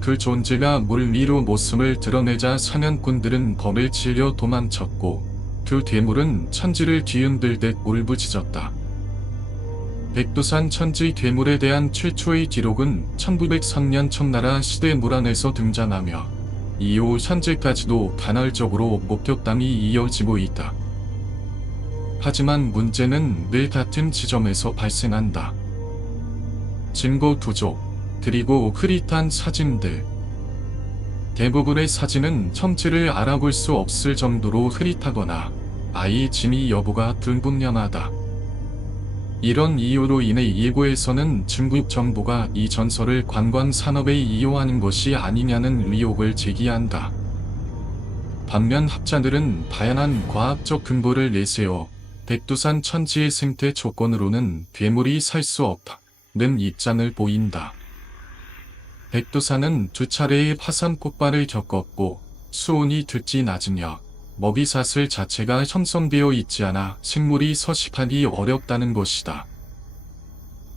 그 존재가 물 위로 모습을 드러내자 사냥꾼들은 겁을 질려 도망쳤고 그 괴물은 천지를 뒤흔들듯 울부짖었다. 백두산 천지 괴물에 대한 최초의 기록은 1903년 청나라 시대 물안에서 등장하며 이후 현재까지도 간헐적으로 목격담이 이어지고 있다. 하지만 문제는 늘 같은 지점에서 발생한다. 증거 부족, 그리고 흐릿한 사진들. 대부분의 사진은 첨지를 알아볼 수 없을 정도로 흐릿하거나 아이 진위 여부가 불분명하다. 이런 이유로 인해 일부에서는 중국 정부가 이 전설을 관광 산업에 이용하는 것이 아니냐는 의혹을 제기한다. 반면 학자들은 다양한 과학적 근거를 내세워 백두산 천지의 생태 조건으로는 괴물이 살 수 없다는 입장을 보인다. 백두산은 두 차례의 화산 폭발을 겪었고 수온이 특히 낮으며 먹이사슬 자체가 형성되어 있지 않아 생물이 서식하기 어렵다는 것이다.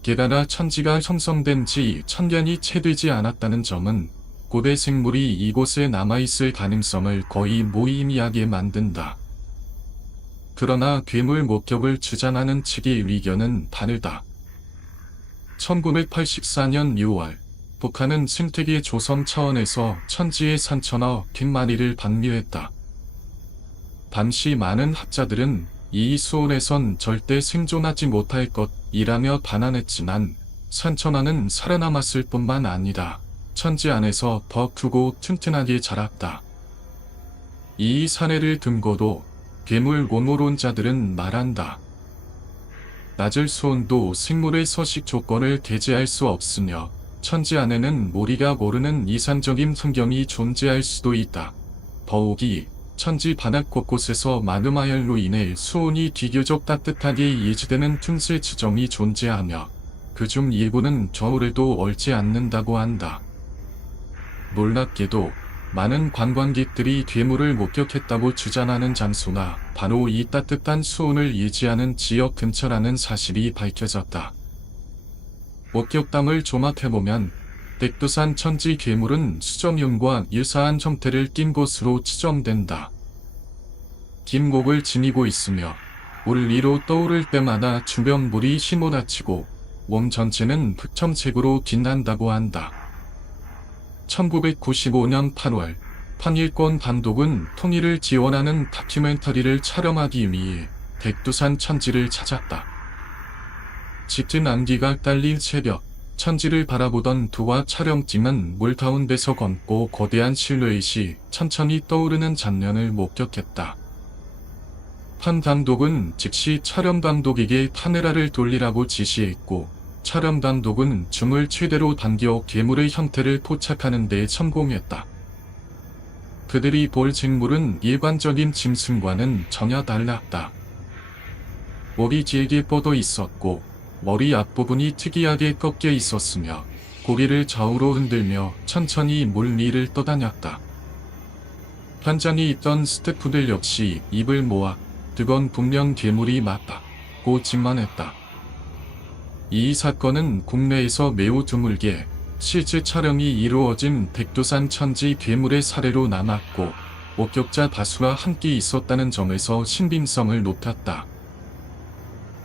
게다가 천지가 형성된 지 1000년이 채 되지 않았다는 점은 고대 생물이 이곳에 남아있을 가능성을 거의 무의미하게 만든다. 그러나 괴물 목격을 주장하는 측의 의견은 다르다. 1984년 6월 북한은 생태계 조성 차원에서 천지의 3000여 방류했다. 당시 많은 학자들은 이 수온에선 절대 생존하지 못할 것이라며 반환했지만 3000는 살아남았을 뿐만 아니라 천지 안에서 더 크고 튼튼하게 자랐다. 이 사례를 근거로 괴물 모노론자들은 말한다. 낮을 수온도 생물의 서식 조건을 배제할 수 없으며 천지 안에는 우리가 모르는 이상적인 환경이 존재할 수도 있다. 더욱이 천지 바닥 곳곳에서 마그마열로 인해 수온이 비교적 따뜻하게 유지되는 틈새 지점이 존재하며 그중 일부는 겨울에도 얼지 않는다고 한다. 놀랍게도 많은 관광객들이 괴물을 목격했다고 주장하는 장소가 바로 이 따뜻한 수온을 유지하는 지역 근처라는 사실이 밝혀졌다. 목격담을 조합해보면 백두산 천지 괴물은 수정윤과 유사한 형태를 띈 것으로 추정된다. 긴 목을 지니고 있으며 물 위로 떠오를 때마다 주변 물이 휘몰아치고 몸 전체는 흑청색으로 빛난다고 한다. 1995년 8월 판일권 감독은 통일을 지원하는 다큐멘터리를 촬영하기 위해 백두산 천지를 찾았다. 짙은 안개가 딸린 새벽, 천지를 바라보던 두와 촬영팀은 물 가운데서 검고 거대한 실루엣이 천천히 떠오르는 장면을 목격했다. 판 감독은 즉시 촬영 감독에게 카메라를 돌리라고 지시했고 촬영 감독은 줌을 최대로 당겨 괴물의 형태를 포착하는 데 성공했다. 그들이 볼 생물은 일반적인 짐승과는 전혀 달랐다. 목이 길게 뻗어 있었고 머리 앞부분이 특이하게 꺾여 있었으며 고개를 좌우로 흔들며 천천히 물 위를 떠다녔다. 현장에 있던 스태프들 역시 입을 모아 그건 분명 괴물이 맞다고 진만했다. 이 사건은 국내에서 매우 드물게 실제 촬영이 이루어진 백두산 천지 괴물의 사례로 남았고 목격자 다수가 함께 있었다는 점에서 신빙성을 높였다.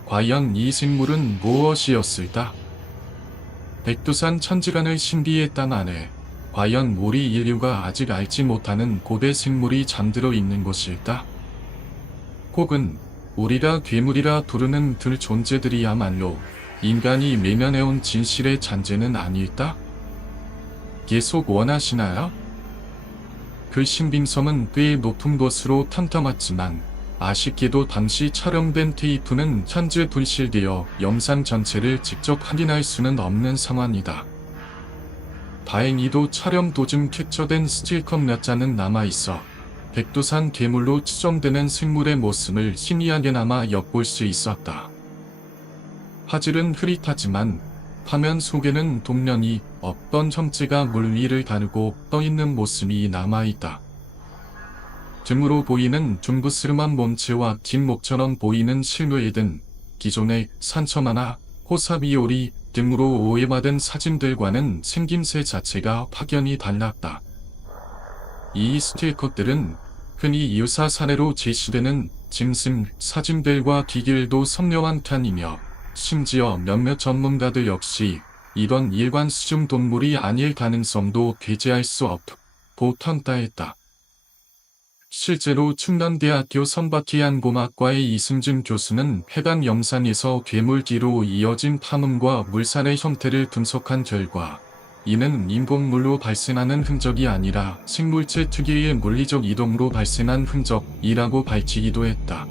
과연 이 생물은 무엇이었을까? 백두산 천지간의 신비의 땅 안에 과연 우리 인류가 아직 알지 못하는 고대 생물이 잠들어 있는 것일까? 혹은 우리가 괴물이라 부르는 들 존재들이야말로 인간이 외면해온 진실의 잔재는 아닐까? 계속 원하시나요? 그 신빙성은 꽤 높은 것으로 탐탐했지만 아쉽게도 당시 촬영된 테이프는 현재 분실되어 영상 전체를 직접 확인할 수는 없는 상황이다. 다행히도 촬영 도중 캡처된 스틸컷 몇 장은 남아있어 백두산 괴물로 추정되는 생물의 모습을 희미하게나마 엿볼 수 있었다. 화질은 흐릿하지만 화면 속에는 동면이 어떤 형체가 물 위를 가르고 떠있는 모습이 남아있다. 등으로 보이는 둥그스름한 몸체와 긴 목처럼 보이는 실루엣은 기존의 산처마나 호사비오리 등으로 오해받은 사진들과는 생김새 자체가 확연히 달랐다. 이 스틸컷들은 흔히 유사 사례로 제시되는 짐승 사진들과 비교해도 선명한 편이며 심지어 몇몇 전문가들 역시 이건 일반 수중 동물이 아닐 가능성도 배제할 수 보턴따했다. 실제로 충남대학교 선박해양공학과의 이승준 교수는 해당 염산에서 괴물기로 이어진 파문과 물살의 형태를 분석한 결과 이는 인공물로 발생하는 흔적이 아니라 생물체 특유의 물리적 이동으로 발생한 흔적이라고 밝히기도 했다.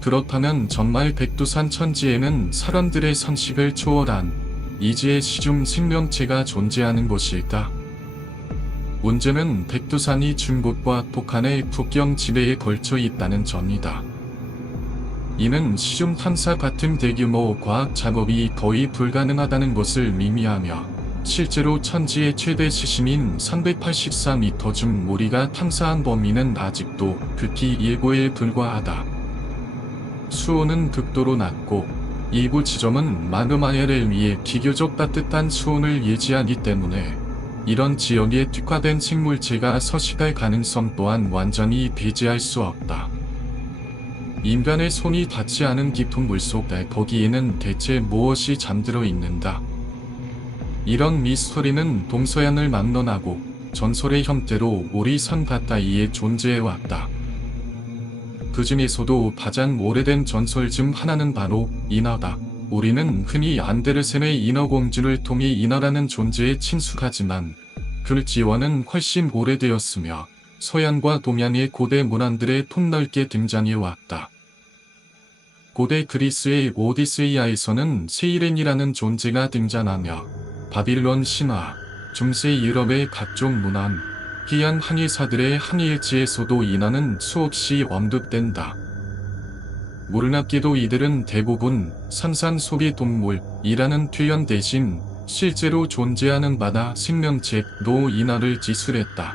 그렇다면 정말 백두산 천지에는 사람들의 상식을 초월한 이지의 시중 생명체가 존재하는 것일까? 문제는 백두산이 중국과 북한의 국경 지대에 걸쳐 있다는 점이다. 이는 시중 탐사 같은 대규모 과학 작업이 거의 불가능하다는 것을 의미하며 실제로 천지의 최대 시심인 384m 중 우리가 탐사한 범위는 아직도 극히 일부에 불과하다. 수온은 극도로 낮고 일부 지점은 마그마해를 위해 비교적 따뜻한 수온을 유지하기 때문에 이런 지역에 특화된 생물체가 서식할 가능성 또한 완전히 배제할 수 없다. 인간의 손이 닿지 않은 깊은 물속에 거기에는 대체 무엇이 잠들어 있는가? 이런 미스터리는 동서양을 막론하고 전설의 형태로 우리 선 가까이에 존재해왔다. 그 중에서도 가장 오래된 전설 중 하나는 바로 인어다. 우리는 흔히 안데르센의 인어공주를 통해 인어라는 존재에 친숙하지만 그 지원은 훨씬 오래되었으며 서양과 동양의 고대 문헌들에 폭넓게 등장해왔다. 고대 그리스의 오디세이아에서는 세이렌이라는 존재가 등장하며 바빌론 신화, 중세 유럽의 각종 문헌, 희한 항해사들의 항해일지에서도 인어는 수없이 언급된다. 놀랍게도 이들은 대부분 산산 속의 동물이라는 표현 대신 실제로 존재하는 바다 생명체로 인어를 지술했다.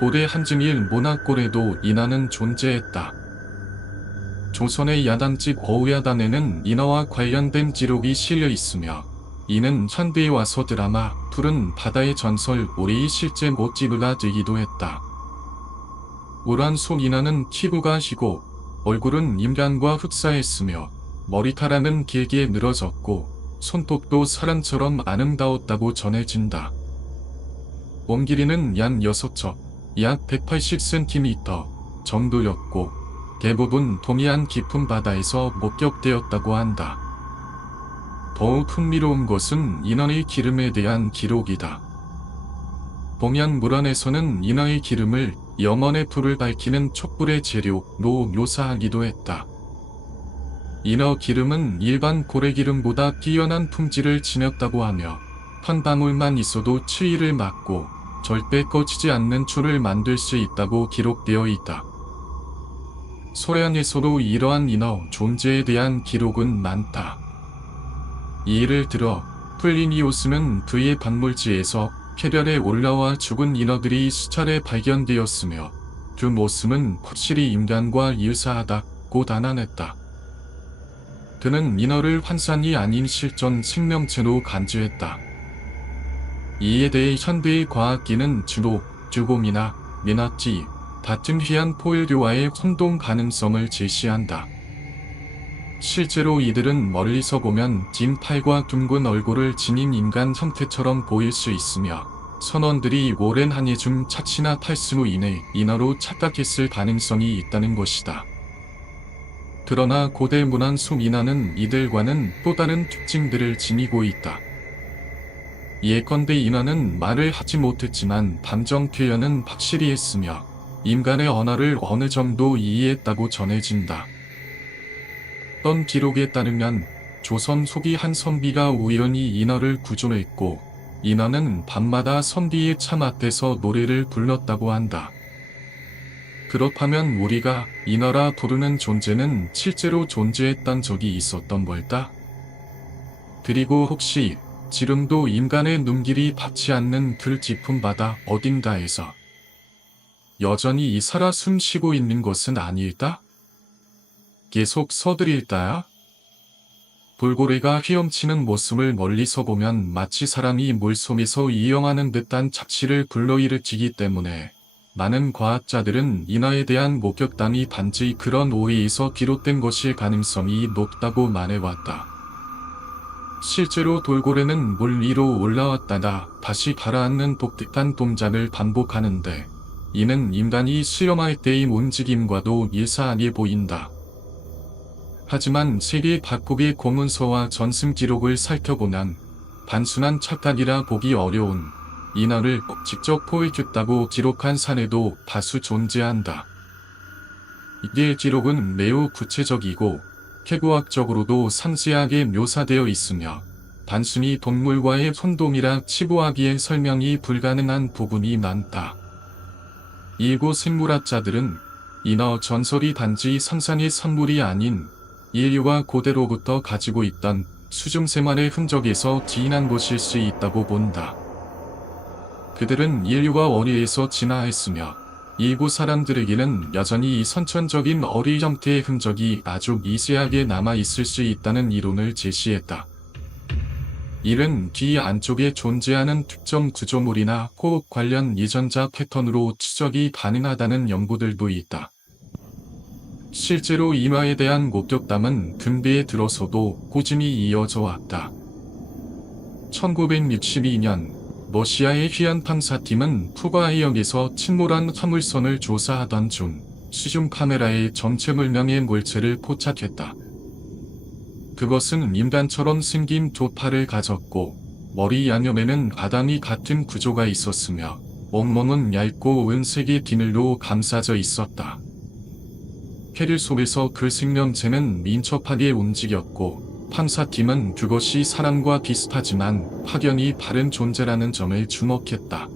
고대 한증일 문학골에도 인어는 존재했다. 조선의 야담집 어우야단에는 인어와 관련된 기록이 실려 있으며 이는 현대에 와서 드라마 푸른 바다의 전설 우리의 실제 모티브가 되기도 했다. 우란 속 인어는 피부가 희고 얼굴은 인간과 흡사했으며 머리카락은 길게 늘어졌고 손톱도 사람처럼 아름다웠다고 전해진다. 몸 길이는 약 6척, 약 180cm 정도였고 대부분 동해안 깊은 바다에서 목격되었다고 한다. 더욱 흥미로운 것은 인어의 기름에 대한 기록이다. 동양 문헌에서는 인어의 기름을 영혼의 불을 밝히는 촛불의 재료로 묘사하기도 했다. 인어 기름은 일반 고래기름보다 뛰어난 품질을 지녔다고 하며 한 방울만 있어도 추위를 막고 절대 꺼지지 않는 추를 만들 수 있다고 기록되어 있다. 서양에서도 이러한 인어 존재에 대한 기록은 많다. 예를 들어 플리니우스는 그의 박물지에서 해변에 올라와 죽은 인어들이 수차례 발견되었으며 그 모습은 확실히 인간과 유사하다고 단언했다. 그는 인어를 환상이 아닌 실존 생명체로 간주했다. 이에 대해 현대의 과학계는 주로 듀곰이나 미나티 같은 희한 포유류와의 혼동 가능성을 제시한다. 실제로 이들은 멀리서 보면 긴 팔과 둥근 얼굴을 지닌 인간 형태처럼 보일 수 있으며 선원들이 오랜 항해 중 착시나 탈수로 인해 인어로 착각했을 가능성이 있다는 것이다. 그러나 고대 문헌 속 인어는 이들과는 또 다른 특징들을 지니고 있다. 예컨대 인어는 말을 하지 못했지만 감정 표현은 확실히 했으며 인간의 언어를 어느 정도 이해했다고 전해진다. 어떤 기록에 따르면 조선 초기 한 선비가 우연히 인어를 구조했고 인어는 밤마다 선비의 참 앞에서 노래를 불렀다고 한다. 그렇다면 우리가 인어라 부르는 존재는 실제로 존재했던 적이 있었던 걸까? 그리고 혹시 지금도 인간의 눈길이 닿지 않는 그 깊은 바다 어딘가에서 여전히 살아 숨쉬고 있는 것은 아닐까? 계속 서두릴까요? 돌고래가 헤엄치는 모습을 멀리서 보면 마치 사람이 물속에서 이용하는 듯한 착시를 불러일으키기 때문에 많은 과학자들은 인어에 대한 목격담이 단지 그런 오해에서 비롯된 것일 가능성이 높다고 말해왔다. 실제로 돌고래는 물 위로 올라왔다가 다시 가라앉는 독특한 동작을 반복하는데 이는 인간이 수영할 때의 움직임과도 유사하게 보인다. 하지만 세계 각국의 공문서와 전승 기록을 살펴보면 단순한 착각이라 보기 어려운 인어를 직접 포획했다고 기록한 사례도 다수 존재한다. 이의 기록은 매우 구체적이고 해부학적으로도 상세하게 묘사되어 있으며 단순히 동물과의 혼동이라 치부하기에 설명이 불가능한 부분이 많다. 일부 생물학자들은 인어 전설이 단지 상상의 산물이 아닌 인류가 고대로부터 가지고 있던 수중생활의 흔적에서 지인한 것일 수 있다고 본다. 그들은 인류가 어리에서 진화했으며 일부 사람들에게는 여전히 선천적인 어리 형태의 흔적이 아주 미세하게 남아있을 수 있다는 이론을 제시했다. 이는 귀 안쪽에 존재하는 특정 구조물이나 호흡 관련 유전자 패턴으로 추적이 가능하다는 연구들도 있다. 실제로 인어에 대한 목격담은 근대에 들어서도 꾸준히 이어져 왔다. 1962년 러시아의 휘안 탐사팀은 푸바 해역에서 침몰한 화물선을 조사하던 중 수중 카메라에 정체불명의 물체를 포착했다. 그것은 인간처럼 생긴 두 팔을 가졌고 머리 양옆에는 가다미 같은 구조가 있었으며 온몸은 얇고 은색의 비늘로 감싸져 있었다. 해를 속에서 그 생명체는 민첩하게 움직였고 탐사팀은 그것이 사람과 비슷하지만 확연히 다른 존재라는 점을 주목했다.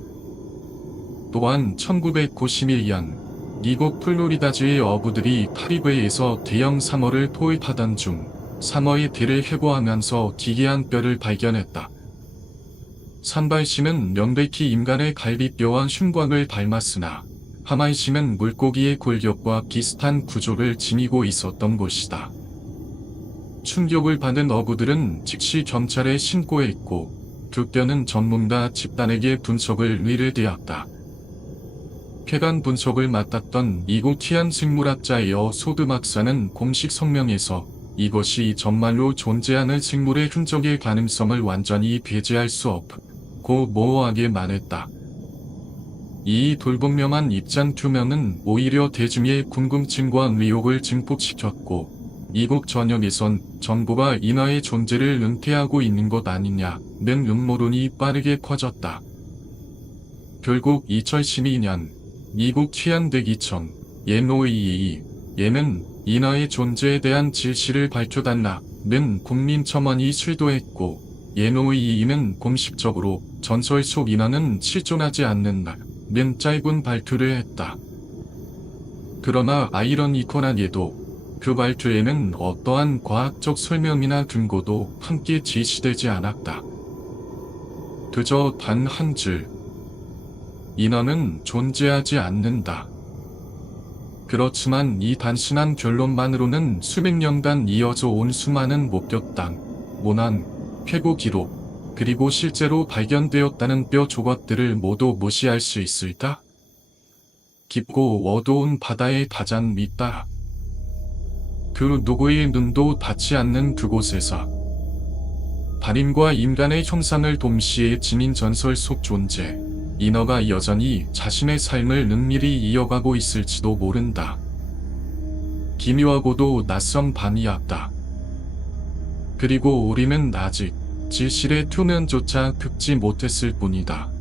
또한 1991년 미국 플로리다주의 어부들이 카리브해에서 대형 상어를 포획하던 중 상어의 배를 해부하면서 기괴한 뼈를 발견했다. 산발심은 명백히 인간의 갈비뼈와 흉곽을 닮았으나 하마이심은 물고기의 골격과 비슷한 구조를 지니고 있었던 것이다. 충격을 받은 어부들은 즉시 경찰에 신고했고 그 뼈는 전문가 집단에게 분석을 의뢰되었다. 폐간 분석을 맡았던 미국 치안 생물학자이어 소드 박사는 공식 성명에서 이것이 정말로 존재하는 생물의 흔적의 가능성을 완전히 배제할 수 없고 모호하게 말했다. 이 돌복명한 입장 투명은 오히려 대중의 궁금증과 의혹을 증폭시켰고 미국 전역에선 정부가 인어의 존재를 은폐하고 있는 것 아니냐는 음모론이 빠르게 커졌다. 결국 2012년 미국 치안대기청 NOAA는 인어의 존재에 대한 진실을 밝혀달라는 국민청원이 출두했고 NOAA는 공식적으로 전설 속 인어는 실존하지 않는다는 짧은 발표를 했다. 그러나 아이러니컬하게도 그 발표에는 어떠한 과학적 설명이나 근거도 함께 제시되지 않았다. 그저 단 한 줄. 인어는 존재하지 않는다. 그렇지만 이 단순한 결론만으로는 수백 년간 이어져 온 수많은 목격담, 문헌, 회고 기록, 그리고 실제로 발견되었다는 뼈 조각들을 모두 무시할 수 있을까? 깊고 어두운 바다의 가장 밑다. 그 누구의 눈도 닿지 않는 그곳에서 달인과 인간의 형상을 동시에 지닌 전설 속 존재, 인어가 여전히 자신의 삶을 은밀히 이어가고 있을지도 모른다. 기묘하고도 낯선 밤이었다. 그리고 우리는 아직 진실의 표면조차 긋지 못했을 뿐이다.